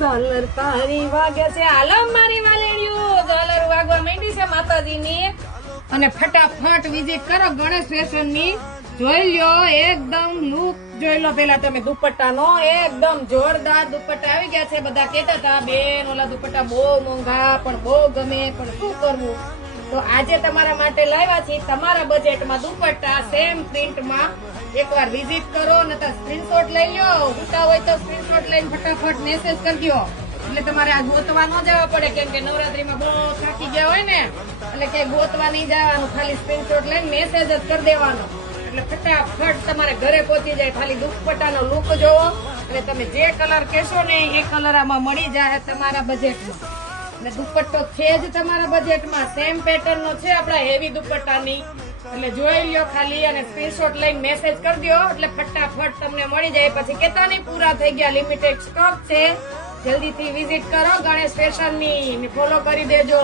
ઝાલર તારી વાગે છે, હાલો મારી વાલેડીઓ, ઝાલર વાગવા માંડી છે માતાજીની. અને ફટાફટ વિઝિટ કરો ગણેશ ફેશન ની. જોઈ લ્યો એકદમ લુક જોઈ લો. પેલા તમે દુપટ્ટાનો એકદમ જોરદાર દુપટ્ટા આવી ગયા છે. બધા કહેતા હતા બેન ઓલા દુપટ્ટા બહુ મોંઘા પણ બહુ ગમે, પણ શું કરવું. તો આજે તમારા માટે લાવ્યા છીએ તમારા બજેટમાં દુપટ્ટા સેમ પ્રિન્ટમાં. એકવાર વિઝિટ કરો, નતર સ્ક્રીનશોટ લઈ લ્યો. ઉતા હોય તો સ્ક્રીનશોટ લઈને ફટાફટ મેસેજ કરી દો, એટલે તમારે આ ગોતવા ન જવા પડે. કેમ કે નવરાત્રીમાં બહુ થાકી ગયા હોય ને, એટલે કે ગોતવા નહીં જવાનું, ખાલી સ્ક્રીનશોટ લઈને મેસેજ જ કરી દેવાનો. એટલે ફટાફટ તમારે ઘરે પહોંચી જાય. ખાલી દુપટ્ટાનો લુક જોવો અને તમે જે કલર કહેશો ને એ કલર આમાં મળી જાય તમારા બજેટમાં. અને દુપટ્ટો છે જ તમારા બજેટમાં, સેમ પેટર્ન નો છે આપડા હેવી દુપટ્ટાની. એટલે જોઈ લ્યો ખાલી અને સ્ક્રીનશોટ લઈને મેસેજ કરી દો, એટલે ફટાફટ તમને મળી જાય. પછી કેતા નહીં પૂરા થઈ ગયા, લિમિટેડ સ્ટોક છે. જલ્દીથી વિઝિટ કરો ગણેશ ફેશન ની, ફોલો કરી દેજો.